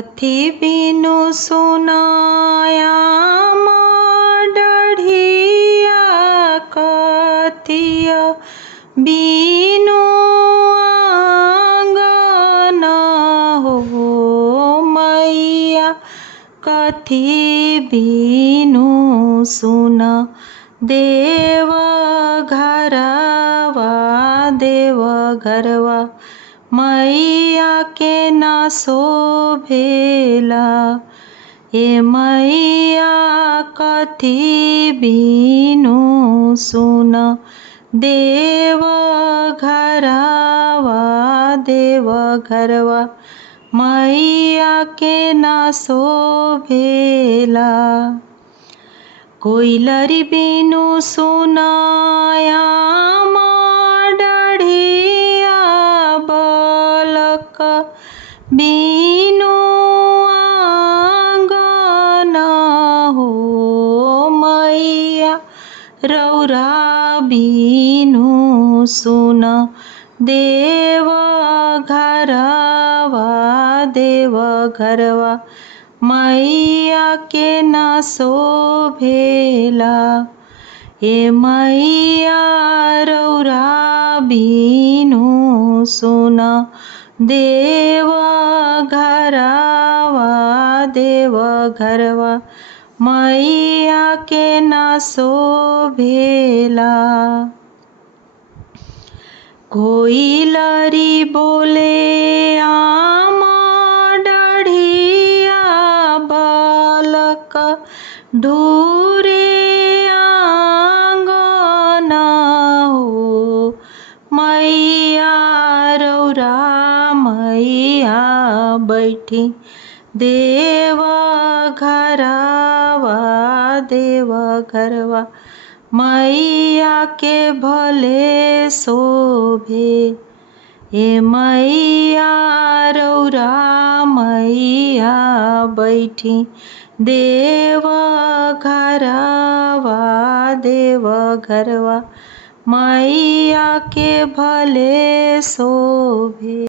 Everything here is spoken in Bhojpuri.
कथी बिनु सुनाया डढ़िया कथिया बिनु आंगन हो मैया। कथी बिनु सुन देव घरवा देव घरवा मैया के ना शोभेला। ए मैया कथी बिनु सुन देव घरवा देव घरवा मैया के ना शोभेला। कोइलरी बिनु सुनाया डढ़िया बालक बिनु आंगन हो मैया। रौरा बिनु सुन देव घरवा देव घरवा मैया के ना शोभेला। ए मैया रौरा बिनु सुन देव घरवा देव घरवा मैया के ना शोभेला। कोइलरी बोले आम डढ़िया बालक ढूरे आंगन हो मैया। रौरा मैया बैठी देव घरवा देव घरवा मैया के भले शोभे। ए मैया रौरा मैया बैठी देव घरवा देव घरवा मैया के भले शोभे।